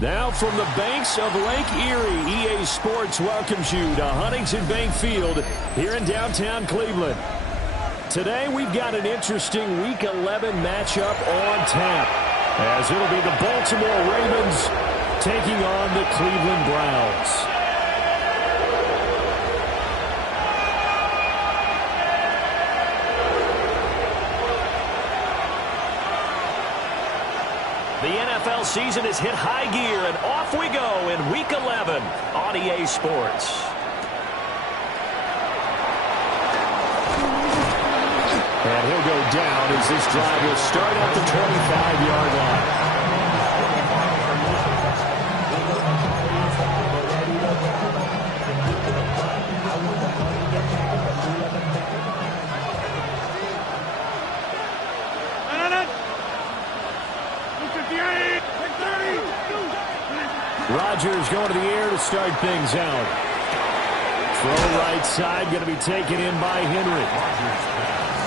Now from the banks of Lake Erie, EA Sports welcomes you to Huntington Bank Field here in downtown Cleveland. Today we've got an interesting Week 11 matchup on tap, as it'll be the Baltimore Ravens taking on the Cleveland Browns. The NFL season has hit high gear, and off we go in Week 11 on EA Sports. And he'll go down as this drive will start at the 25-yard line. Rodgers going to the air to start things out. Throw right side, going to be taken in by Henry.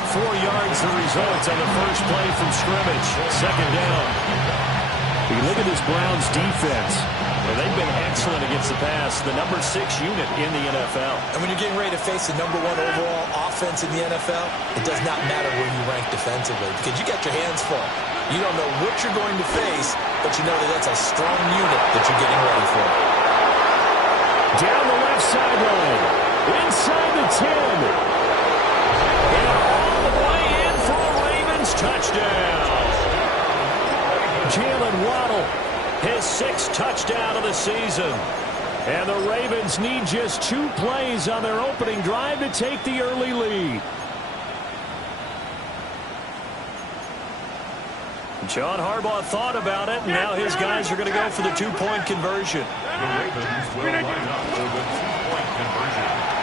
4 yards the result on the first play from scrimmage. Second down. You look at this Browns defense. Well, they've been excellent against the pass. The number 6 unit in the NFL. And when you're getting ready to face the number 1 overall offense in the NFL, it does not matter where you rank defensively because you got your hands full. You don't know what you're going to face, but you know that that's a strong unit that you're getting ready for. Down the left sideline. Inside the 10. And all the way in for a Ravens touchdown. Jalen Waddle, his 6th touchdown of the season. And the Ravens need just 2 plays on their opening drive to take the early lead. John Harbaugh thought about it, and now his guys are going to go for the 2-point conversion.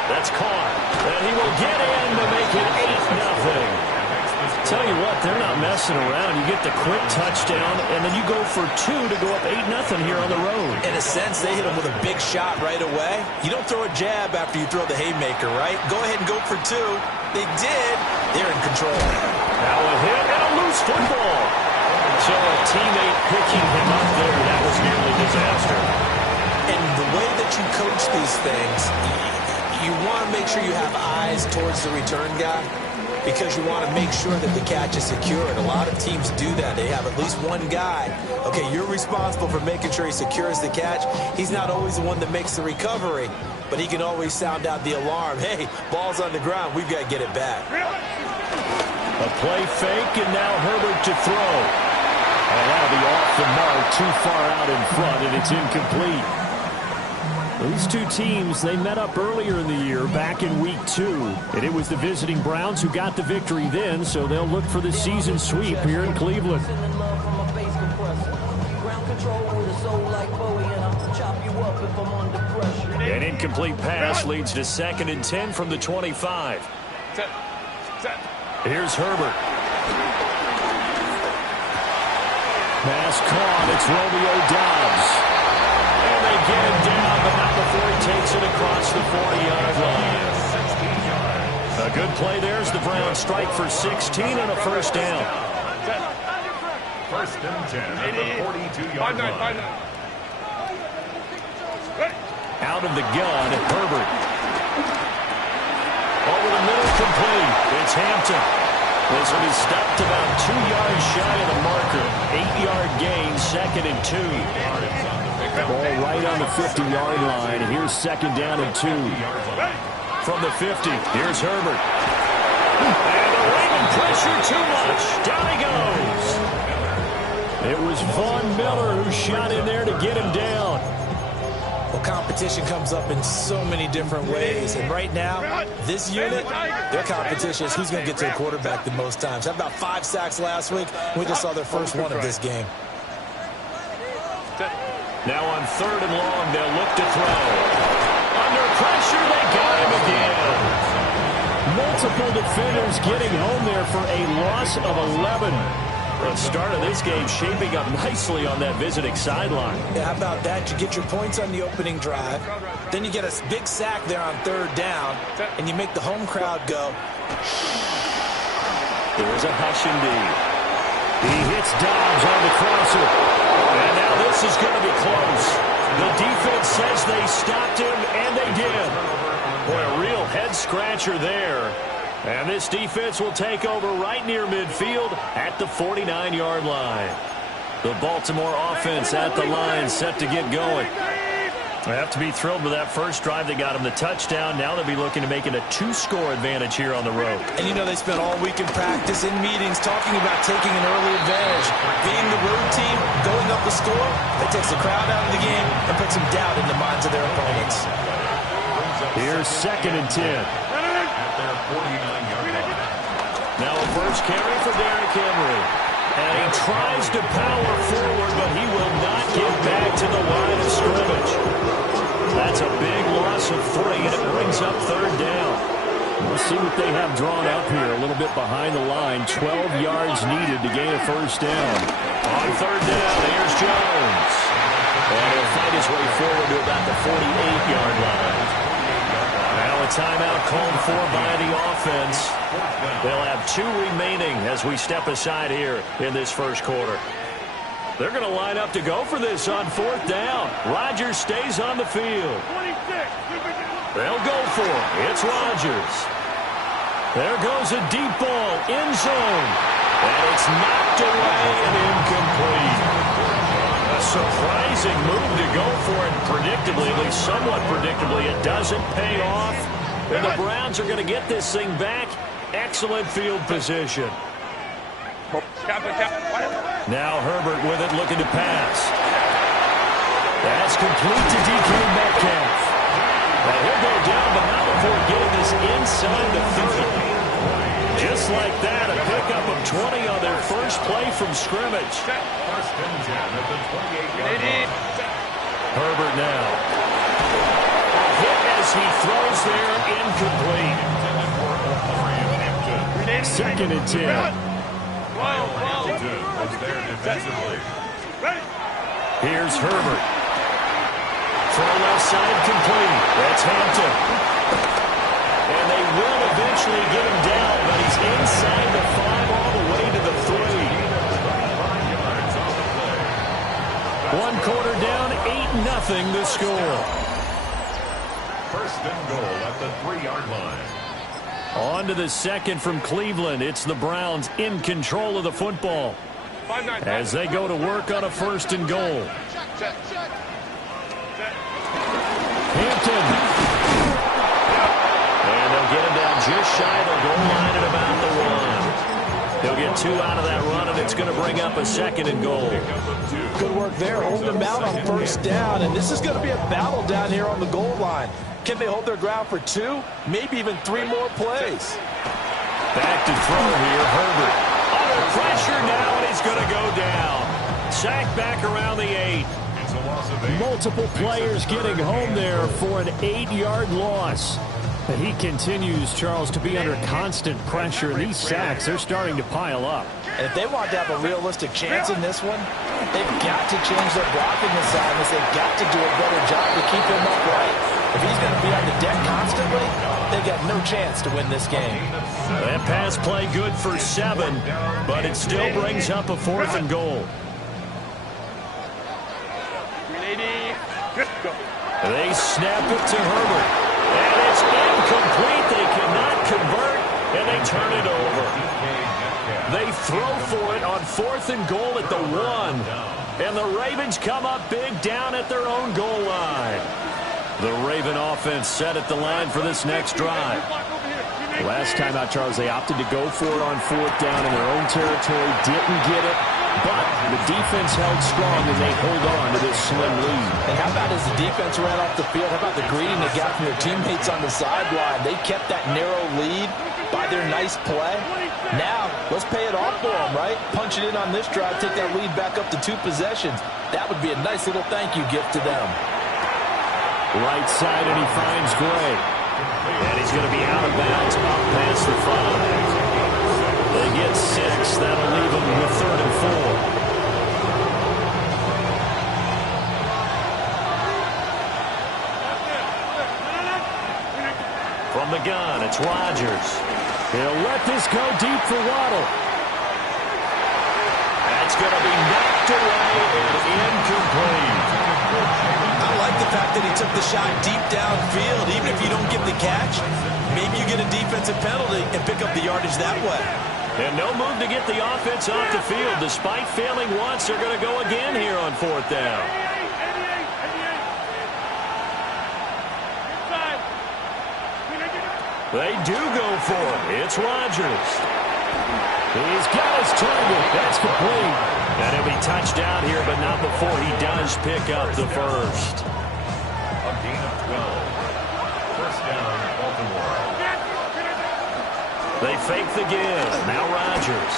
That's caught, and he will get in to make it 8-0. Tell you what, they're not messing around. You get the quick touchdown, and then you go for 2 to go up 8-0 here on the road. In a sense, they hit him with a big shot right away. You don't throw a jab after you throw the haymaker, right? Go ahead and go for 2. They did. They're in control. Now a hit and a loose football. So a teammate picking him up there, that was nearly disaster. And the way that you coach these things, you want to make sure you have eyes towards the return guy because you want to make sure that the catch is secured. A lot of teams do that. They have at least one guy. Okay, you're responsible for making sure he secures the catch. He's not always the one that makes the recovery, but he can always sound out the alarm. Hey, ball's on the ground. We've got to get it back. A play fake, and now Herbert to throw. And that'll be off the mark, too far out in front, and it's incomplete. These 2 teams, they met up earlier in the year, back in Week 2. And it was the visiting Browns who got the victory then, so they'll look for the season sweep here in Cleveland. An incomplete pass leads to 2nd and 10 from the 25. Here's Herbert. Pass caught. It's Romeo Doubs. And they get him down, but not before he takes it across the 40-yard line. A good play there as the Browns strike for 16 and a first down. First and 10 at the 42-yard line. Out of the gun, Herbert. Over the middle, complete. It's Hampton. This will be stopped about 2 yards shy of the marker. 8-yard gain, 2nd and 2. Ball right on the 50-yard line. Here's 2nd down and 2. From the 50, here's Herbert. And the Raven pressure too much. Down he goes. It was Von Miller who shot in there to get him down. Well, competition comes up in so many different ways. And right now, this unit, their competition is who's going to get to the quarterback the most times. Had about 5 sacks last week. We just saw their first one of this game. Now on 3rd and long, they'll look to throw. Under pressure, they got him again. Multiple defenders getting home there for a loss of 11. The start of this game shaping up nicely on that visiting sideline. Yeah, how about that? You get your points on the opening drive. Then you get a big sack there on 3rd down, and you make the home crowd go. There is a hush indeed. He hits Dobbs on the crosser. And now this is going to be close. The defense says they stopped him, and they did. Boy, a real head-scratcher there. And this defense will take over right near midfield at the 49-yard line. The Baltimore offense at the line set to get going. They have to be thrilled with that first drive. They got him the touchdown. Now they'll be looking to make it a 2-score advantage here on the road. And you know they spent all week in practice, in meetings, talking about taking an early advantage. Being the road team, going up the score, that takes the crowd out of the game and puts some doubt in the minds of their opponents. Here's 2nd and 10. Now a first carry for Derrick Henry. And he tries to power forward, but he will not get back to the line of scrimmage. That's a big loss of 3, and it brings up 3rd down. We'll see what they have drawn up here. A little bit behind the line. 12 yards needed to gain a first down. On 3rd down, here's Jones. And he'll fight his way forward to about the 48-yard line. Now a timeout called for by the offense. They'll have 2 remaining as we step aside here in this first quarter. They're going to line up to go for this on 4th down. Rodgers stays on the field. They'll go for it. It's Rodgers. There goes a deep ball, end zone. And it's knocked away and incomplete. A surprising move to go for it predictably, at least somewhat predictably. It doesn't pay off. And the Browns are going to get this thing back. Excellent field position. Now Herbert with it, looking to pass. That's complete to DK Metcalf. Now he'll go down, but not before getting this inside the 30. Just like that, a pickup of 20 on their first play from scrimmage. Herbert now. Hit as he throws there, incomplete. 2nd and 10. Here's Herbert. Throw left side complete. That's Hampton. And they will eventually get him down, but he's inside the 5 all the way to the 3. 1 quarter down, 8-0 the score. 1st and goal at the 3-yard line. On to the 2nd from Cleveland. It's the Browns in control of the football as they go to work on a 1st and goal. Hampton. And they'll get him down just shy of the goal line at about the 1. He'll get 2 out of that run, and it's going to bring up a 2nd and goal. Good work there, holding them out on 1st down, and this is going to be a battle down here on the goal line. Can they hold their ground for 2, maybe even 3 more plays? Back to throw here, Herbert. Under pressure now, and he's going to go down. Sacked back around the 8. Multiple players getting home there for an 8-yard loss. But he continues, Charles, to be under constant pressure. These sacks, they're starting to pile up. And if they want to have a realistic chance in this one, they've got to change their blocking assignments. They've got to do a better job to keep him upright. If he's going to be on the deck constantly, they got no chance to win this game. That pass play good for 7, but it still brings up a 4th and goal. They snap it to Herbert. And it's incomplete. They cannot convert, and they turn it over. They throw for it on 4th and goal at the 1. And the Ravens come up big down at their own goal line. The Raven offense set at the line for this next drive. Last time out, Charles, they opted to go for it on 4th down in their own territory. Didn't get it, but the defense held strong, and they hold on to this slim lead. And how about as the defense ran off the field, how about the greeting they got from their teammates on the sideline? They kept that narrow lead by their nice play. Now, let's pay it off for them, right? Punch it in on this drive, take that lead back up to 2 possessions. That would be a nice little thank you gift to them. Right side, and he finds Gray. And he's going to be out of bounds up past the 5. They get 6. That'll leave them with 3rd and 4. From the gun, it's Rodgers. He'll let this go deep for Waddle. That's going to be knocked away and incomplete. I like the fact that he took the shot deep downfield. Even if you don't get the catch, maybe you get a defensive penalty and pick up the yardage that way. And no move to get the offense off the field. Despite failing once, they're going to go again here on 4th down. They do go for it. It's Rodgers. He's got his target. That's complete. And he'll be touched out here, but not before he does pick up the first. A gain of 12. First down, Baltimore. They fake the give. Now Rodgers.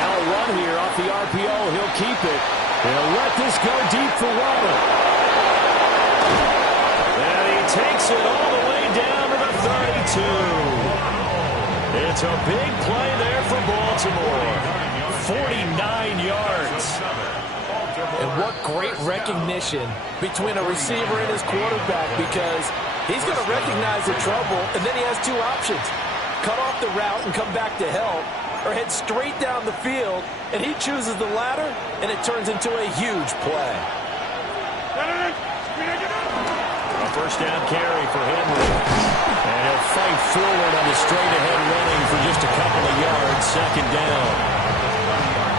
Now a run here off the RPO. He'll keep it. He'll let this go deep for Waddle. And he takes it all the way down to the 32. It's a big play there for Baltimore. 49 yards. And what great recognition between a receiver and his quarterback, because he's going to recognize the trouble, and then he has two options. Cut off the route and come back to help, or head straight down the field, and he chooses the latter, and it turns into a huge play. A first down carry for Henry. And he'll fight forward on the straight-ahead running for just a couple of yards. Second down.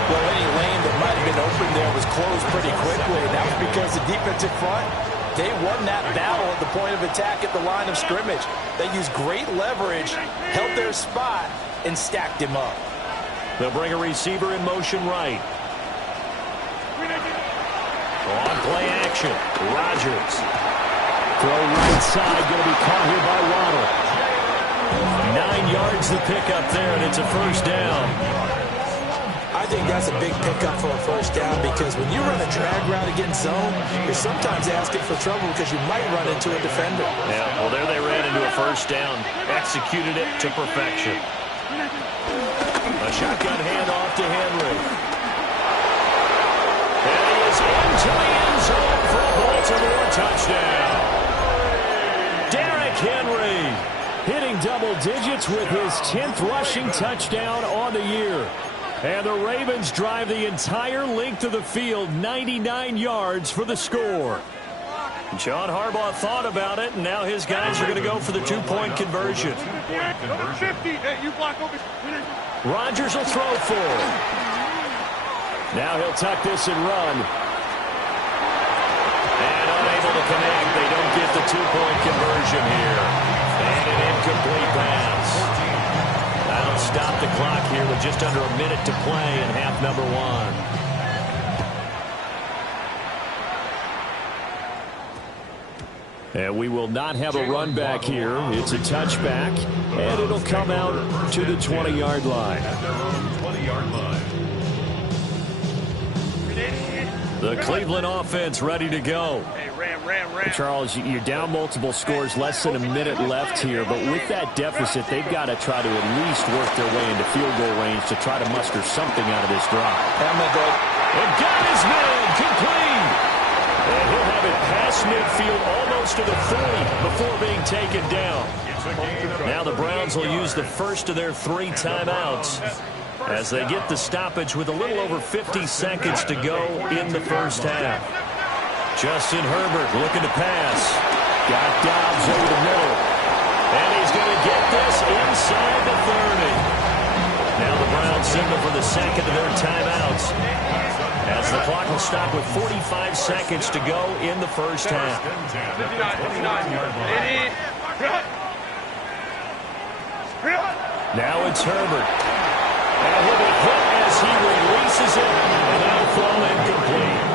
Well, any lane that might have been open there was closed pretty quickly, and that was because the defensive front, they won that battle at the point of attack at the line of scrimmage. They used great leverage, held their spot, and stacked him up. They'll bring a receiver in motion right. On play action, Rodgers. Throw right side, going to be caught here by Waddle. 9 yards to pick up there, and it's a first down. I think that's a big pickup for a first down, because when you run a drag route against zone, you're sometimes asking for trouble because you might run into a defender. Yeah, well, there they ran into a first down. Executed it to perfection. A shotgun handoff to Henry. And he is into the end zone for a Baltimore touchdown. Derrick Henry hitting double digits with his 10th rushing touchdown on the year. And the Ravens drive the entire length of the field, 99 yards for the score. John Harbaugh thought about it, and now his guys are going to go for the two-point conversion. Rodgers will throw for it. Now he'll tuck this and run. And unable to connect. They don't get the two-point conversion here. And an incomplete pass. That'll stop the clock here with just under a minute to play in half number 1. And we will not have a run back here. It's a touchback, and it'll come out to the 20-yard line. The Cleveland offense ready to go. Charles, you're down multiple scores, less than a minute left here, but with that deficit, they've got to try to at least work their way into field goal range to try to muster something out of this drive. And got his man complete. And he'll have it past midfield almost to the 40 before being taken down. Now the Browns will use the first of their 3 timeouts as they get the stoppage with a little over 50 seconds to go in the first half. Justin Herbert looking to pass. Got Dobbs over the middle. And he's going to get this inside the 30. Now the Browns signal for the second of their timeouts, as the clock will stop with 45 seconds to go in the first half. Now it's Herbert. And he'll be hit as he releases it, and that'll fall incomplete.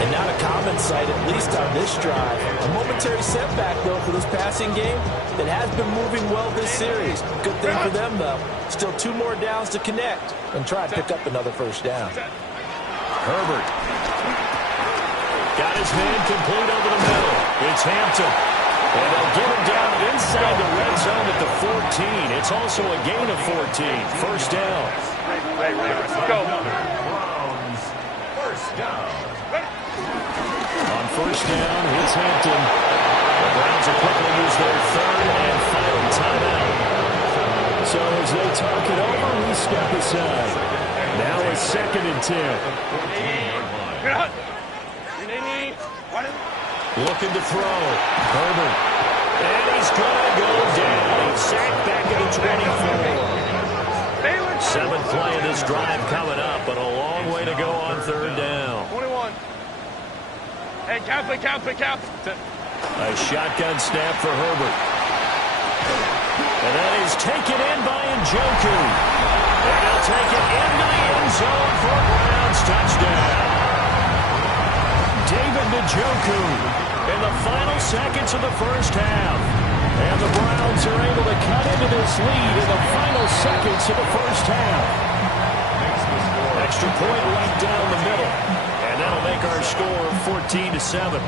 And not a common sight, at least on this drive. A momentary setback, though, for this passing game that has been moving well this series. Good thing for them, though. Still 2 more downs to connect and try to pick up another first down. Herbert got his man complete over the middle. It's Hampton. And they'll get him down inside the red zone at the 14. It's also a gain of 14. First down. Let's go. First down. On first down, it's Hampton. The Browns will quickly use their 3rd and final timeout. So as they talk it over, we step aside. Now a 2nd and 10. Looking to throw. Herbert. And he's going to go down. He's sacked back at the 24. 7th play of this drive coming up, but a long way to go on 3rd down. 21. Hey, count. A shotgun snap for Herbert. And that is taken in by Njoku. And he'll take it into the end zone for a Browns touchdown. David Njoku in the final seconds of the first half. And the Browns are able to cut into this lead in the final seconds of the first half. Extra point right down the middle. And that'll make our score 14-7.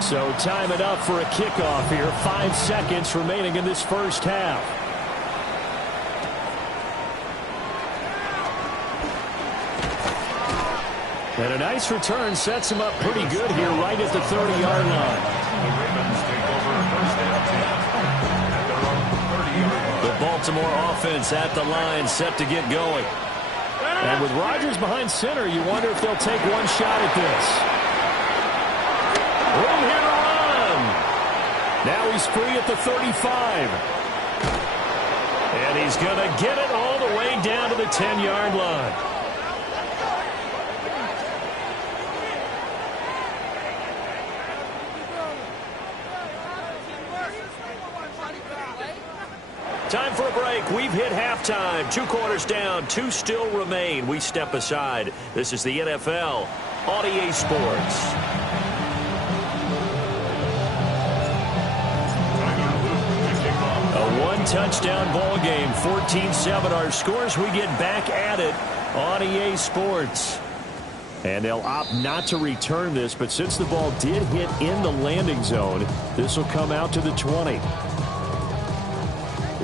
So time it up for a kickoff here. 5 seconds remaining in this first half. And a nice return sets him up pretty good here right at the 30-yard line. The Ravens take over 1st and 10 at their own 30-yard line. The Baltimore offense at the line, set to get going. And with Rodgers behind center, you wonder if they'll take one shot at this. Room here to run. Now he's free at the 35. And he's going to get it all the way down to the 10-yard line. Time for a break. We've hit halftime. 2 quarters down. 2 still remain. We step aside. This is the NFL on EA Sports. A 1-touchdown ball game. 14-7 our scores. We get back at it on EA Sports. And they'll opt not to return this, but since the ball did hit in the landing zone, this will come out to the 20.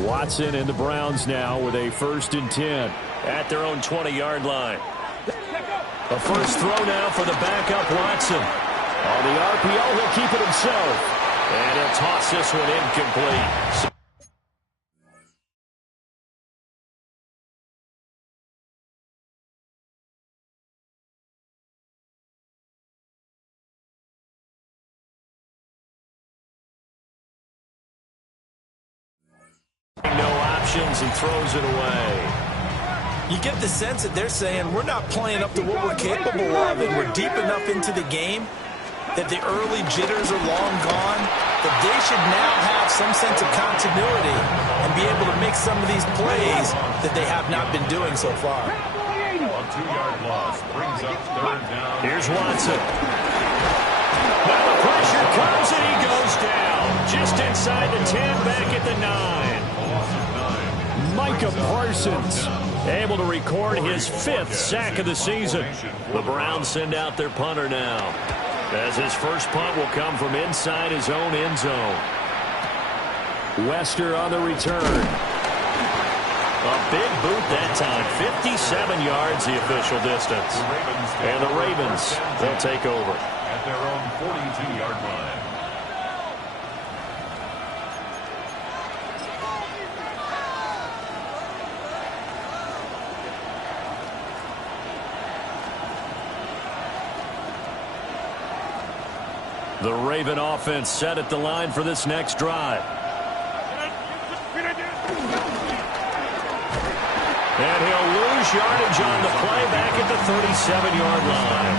Watson and the Browns now with a 1st and 10 at their own 20-yard line. A first throw now for the backup Watson. On the RPO, he'll keep it himself. And he'll toss this one incomplete. No options and throws it away. You get the sense that they're saying we're not playing up to what we're capable of, and we're deep enough into the game that the early jitters are long gone, that they should now have some sense of continuity and be able to make some of these plays that they have not been doing so far. A 2-yard loss brings up 3rd down. Here's Watson. Now the pressure comes and he goes down. Just inside the 10, back at the 9. Micah Parsons able to record his 5th sack of the season. The Browns send out their punter now, as his first punt will come from inside his own end zone. Wester on the return. A big boot that time. 57 yards the official distance. And the Ravens, they'll take over. At their own 42-yard line. The Raven offense set at the line for this next drive. And he'll lose yardage on the play back at the 37-yard line.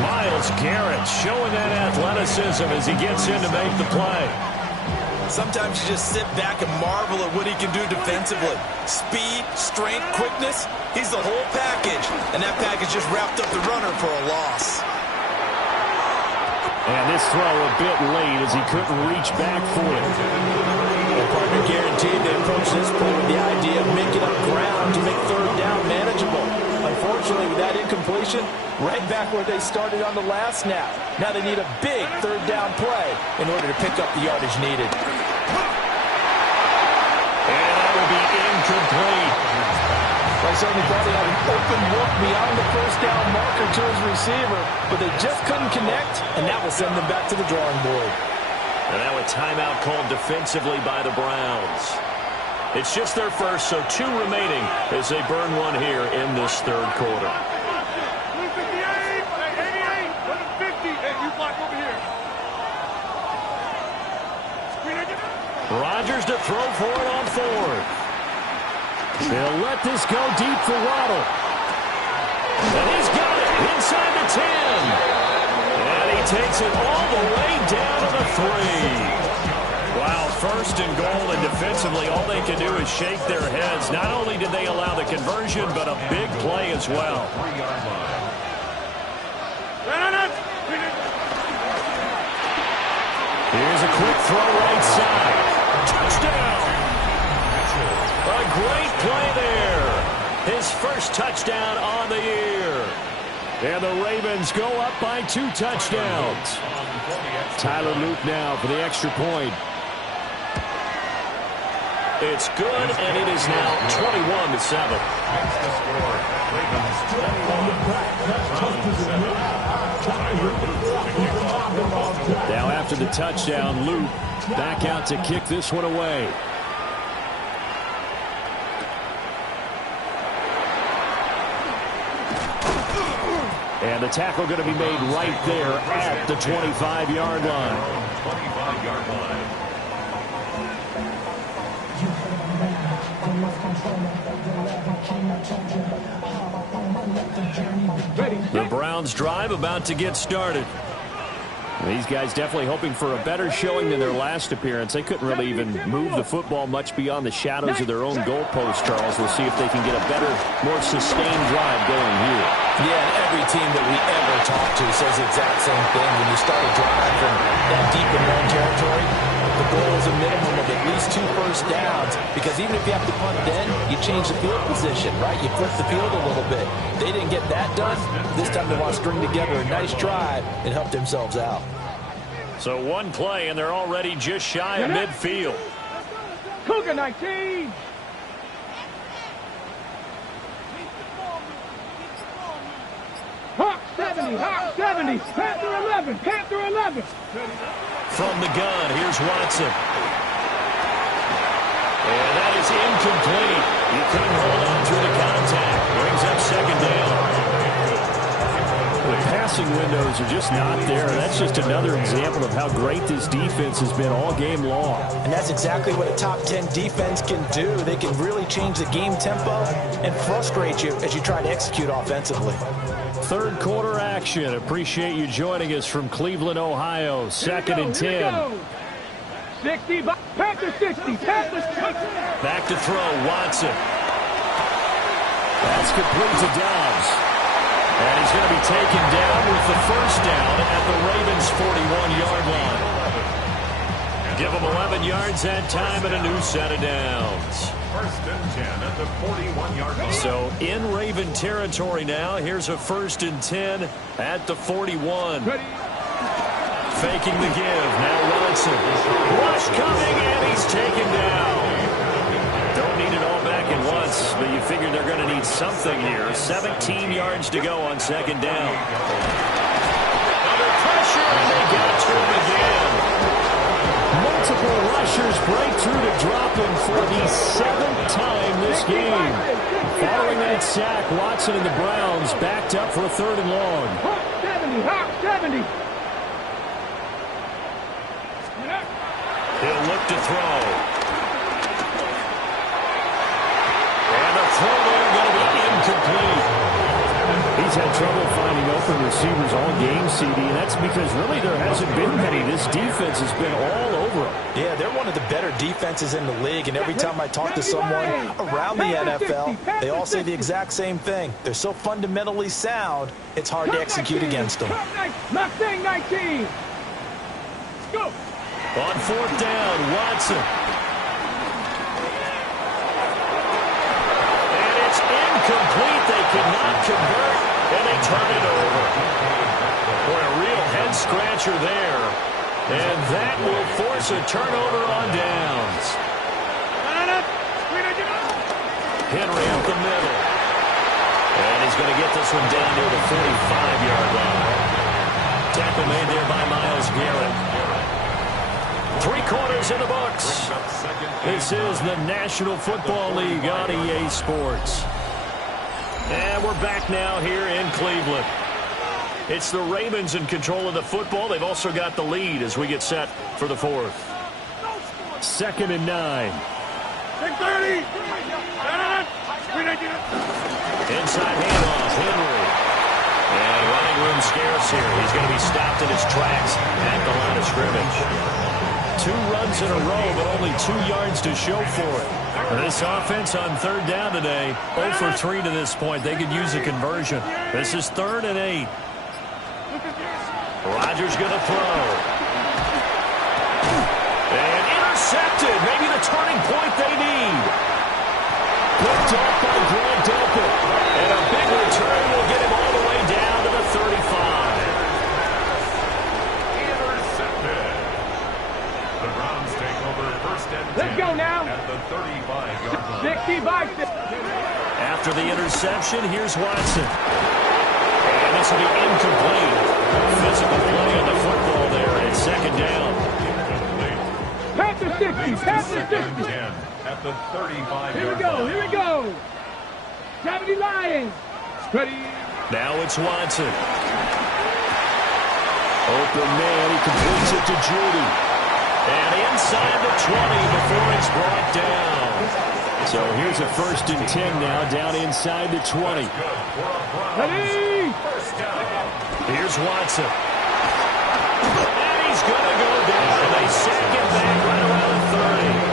Myles Garrett showing that athleticism as he gets in to make the play. Sometimes you just sit back and marvel at what he can do defensively. Speed, strength, quickness, he's the whole package. And that package just wrapped up the runner for a loss. And this throw a bit late as he couldn't reach back for it. The partner guaranteed they approach this point with the idea of making up ground to make 3rd down manageable. Unfortunately, with that incompletion, right back where they started on the last snap. Now they need a big 3rd down play in order to pick up the yardage needed. And that will be incomplete. I certainly thought he had an open look beyond the first down marker to his receiver, but they just couldn't connect, and that will send them back to the drawing board. And now a timeout called defensively by the Browns. It's just their first, so 2 remaining as they burn one here in this third quarter. 58, 88, 150. Hey, you block over here. Rodgers to throw for it on 4th. They'll let this go deep for Waddle. And he's got it inside the 10. And he takes it all the way down to the 3. Wow, 1st and goal, and defensively all they can do is shake their heads. Not only did they allow the conversion, but a big play as well. Here's a quick throw right side. Touchdown! A great play there. His first touchdown on the year. And the Ravens go up by 2 touchdowns. Tyler Luke now for the extra point. It's good, and it is now 21-7. Now after the touchdown, Luke back out to kick this one away. And the tackle going to be made right there at the 25-yard line. 25-yard line. The Browns drive about to get started. These guys definitely hoping for a better showing than their last appearance. They couldn't really even move the football much beyond the shadows of their own goalpost, Charles. We'll see if they can get a better, more sustained drive going here. Yeah, and every team that we ever talk to says the exact same thing. When you start a drive from that deep in their own territory, the goal is a minimum of at least 2 first downs, because even if you have to punt then, you change the field position, right? You flip the field a little bit. They didn't get that done. This time they want to string together a nice drive and help themselves out. So 1 play, and they're already just shy of midfield. Cougar 19. Hawk 70, Hawk 70, Panther 11, Panther 11. From the gun, here's Watson. And that is incomplete. You couldn't hold on through the contact. Brings up 2nd down. The passing windows are just not there. That's just another example of how great this defense has been all game long. And that's exactly what a top 10 defense can do. They can really change the game tempo and frustrate you as you try to execute offensively. Third quarter action. Appreciate you joining us from Cleveland, Ohio. 2nd and 10. 60, Panther 60, Panther 60. Back to throw, Watson. That's complete to Dobbs. And he's going to be taken down with the first down at the Ravens' 41-yard line. Give them 11 yards that time and a new set of downs. 1st and 10 at the 41-yard line. So in Raven territory now. Here's a 1st and 10 at the 41. Faking the give. Now Watson. Rush coming, and he's taken down. Don't need it all back at once, but you figure they're going to need something here. 17 yards to go on 2nd down. Under pressure, and they got to him again. Multiple rushers break through to drop him for the 7th time this game. Following that sack, Watson and the Browns backed up for a 3rd and long. Hawk 70, Hawk 70. He'll look to throw. And the throw there going to be incomplete. He's had trouble finding open receivers all game, CD, and that's because really there hasn't been many. This defense has been all over them. Yeah, they're one of the better defenses in the league, and every time I talk to someone around the NFL, they all say the exact same thing. They're so fundamentally sound, it's hard to execute against them. Mustang 19. Go. On 4th down, Watson. And it's incomplete. They could not convert, and they turn it over. Boy, a real head-scratcher there. And that will force a turnover on downs. Henry up the middle. he's going to get this one down near the 45-yard line. Tackle made there by Myles Garrett. 3 quarters in the books. This is the National Football League on EA Sports. And we're back now here in Cleveland. It's the Ravens in control of the football. They've also got the lead as we get set for the 4th. 2nd and 9. 6:30. Inside handoff, Henry. And running room scarce here. He's going to be stopped in his tracks at the line of scrimmage. 2 runs in a row, but only 2 yards to show for it. This offense on 3rd down today, 0 for 3 to this point. They could use a conversion. This is 3rd and 8. Rodgers going to throw. And intercepted. Maybe the turning point they need. Picked up by Greg Delpit. And a big return will get him all the way down to the 35. Intercepted. The Browns take over 1st and 10. Let's go now. At the 35-yard line. 60 by 6. After the interception, here's Watson. And this will be incomplete. Physical play on the football there at 2nd down. Panther 60. Panther 60. At the 35-yard Here we go. line. Here we go. 70 Lions. Ready. Now it's Watson. Open man, he completes it to Judy. And inside the 20 before it's brought down. So here's a 1st and 10 now, down inside the 20. Ready. Here's Watson. And he's going to go down. They sack him back right around the 30.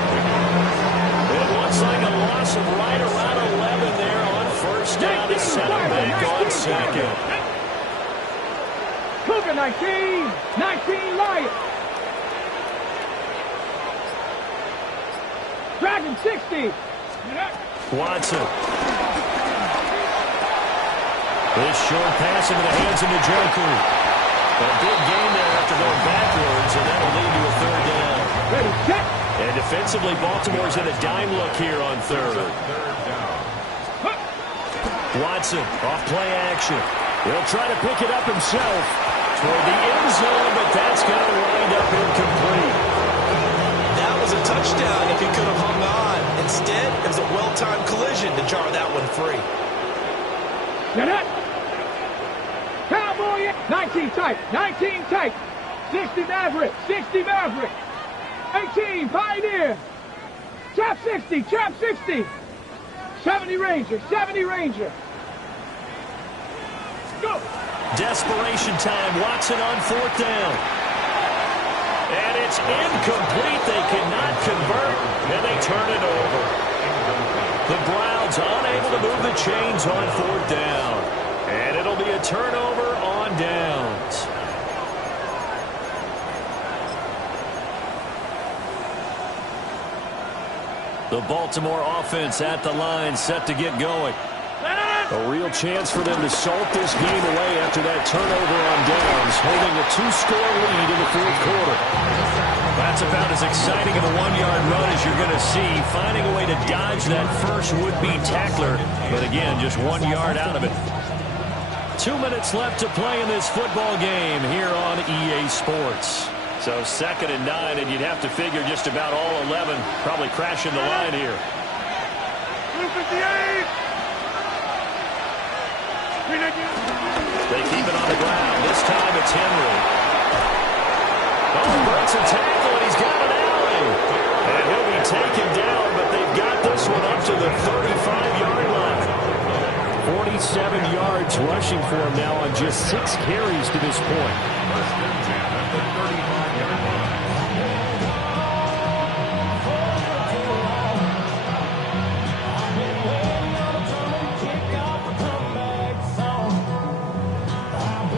It looks like a loss of right around 11 there on 1st down to set him back on 2nd. Cougar 19. 19 Lions. Dragon 60. Watson. This short pass into the hands of Njoku. A big gain there after going backwards, and that'll lead to a 3rd down. Ready, check. And defensively, Baltimore's in a dime look here on 3rd. Watson, off play action. He'll try to pick it up himself toward the end zone, but that's going to wind up incomplete. That was a touchdown if he could have hung on. Instead, it was a well-timed collision to jar that one free. Get it. Cowboy. 19 tight. 19 tight. 60 Maverick. 60 Maverick. 18 Pioneer. Trap 60. Trap 60. 70 Ranger. 70 Ranger. Go. Desperation time. Watson on 4th down. And it's incomplete. They cannot convert, and they turn it over. The Browns unable to move the chains on 4th down. And it'll be a turnover on downs. The Baltimore offense at the line, set to get going. A real chance for them to salt this game away after that turnover on downs, holding a 2-score lead in the 4th quarter. That's about as exciting of a 1-yard run as you're going to see, finding a way to dodge that first would-be tackler, but again, just 1 yard out of it. 2 minutes left to play in this football game here on EA Sports. So 2nd and 9, and you'd have to figure just about all 11 probably crashing the line here. 258. They keep it on the ground. This time it's Henry. Oh, breaks a tackle, and he's got an alley. And he'll be taken down, but they've got this one up to the 35-yard line. 47 yards rushing for him now on just 6 carries to this point.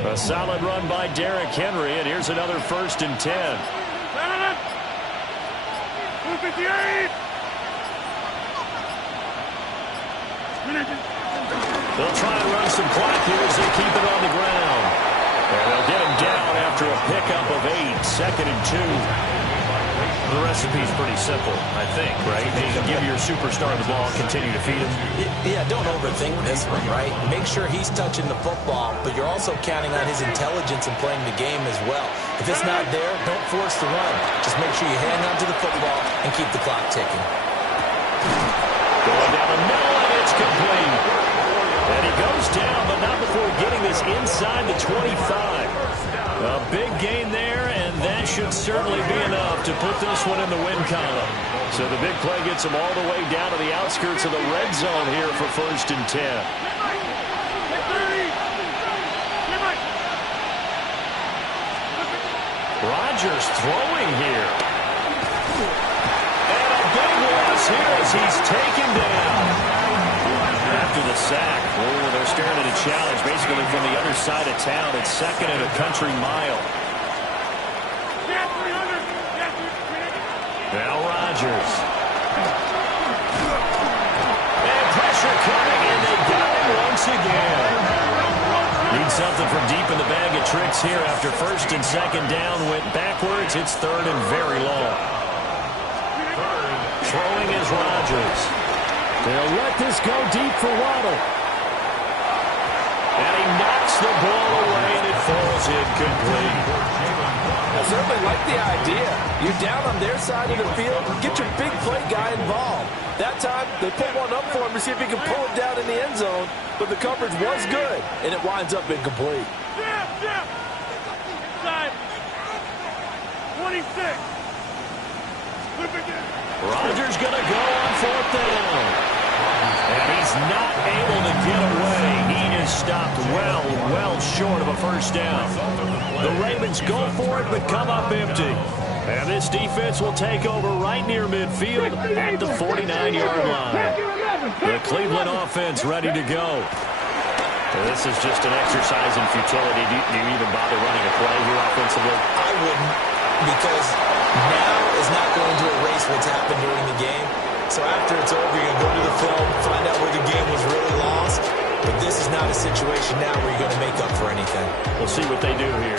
A solid run by Derrick Henry, and here's another 1st and 10. 258. They'll try and run some clock here as they keep it on the ground. And they'll get him down after a pickup of 8, 2nd and 2. The recipe's pretty simple, I think, right? You give your superstar the ball, continue to feed him. Yeah, don't overthink this one, right? Make sure he's touching the football, but you're also counting on his intelligence in playing the game as well. If it's not there, don't force the run. Just make sure you hang on to the football and keep the clock ticking. Going down the middle, and it's complete. And he goes down, but not before getting this inside the 25. A big gain there, and that should certainly be enough to put this one in the win column. So the big play gets him all the way down to the outskirts of the red zone here for 1st and 10. Rodgers throwing here. And a big loss here as he's taken down. After the sack, they're staring at a challenge basically from the other side of town. It's 2nd and a country mile. Now Rodgers. And pressure coming, and they got him once again. Need something from deep in the bag of tricks here after 1st and 2nd down. Went backwards. It's 3rd and very long. Throwing is Rodgers. They'll let this go deep for Waddle. And he knocks the ball away, and it falls incomplete. I certainly like the idea. You're down on their side of the field. Get your big play guy involved. That time, they put one up for him to see if he can pull it down in the end zone. But the coverage was good, and it winds up incomplete. Inside. 26. Rodgers going to go on 4th down. And he's not able to get away. He is stopped well short of a 1st down. The Ravens go for it, but come up empty. And this defense will take over right near midfield at the 49-yard line. The Cleveland offense ready to go. This is just an exercise in futility. Do you even bother running a play here offensively? I wouldn't, because now is not going to erase what's happened during the game. So after it's over, you're going to go to the film, find out where the game was really lost. But this is not a situation now where you're going to make up for anything. We'll see what they do here.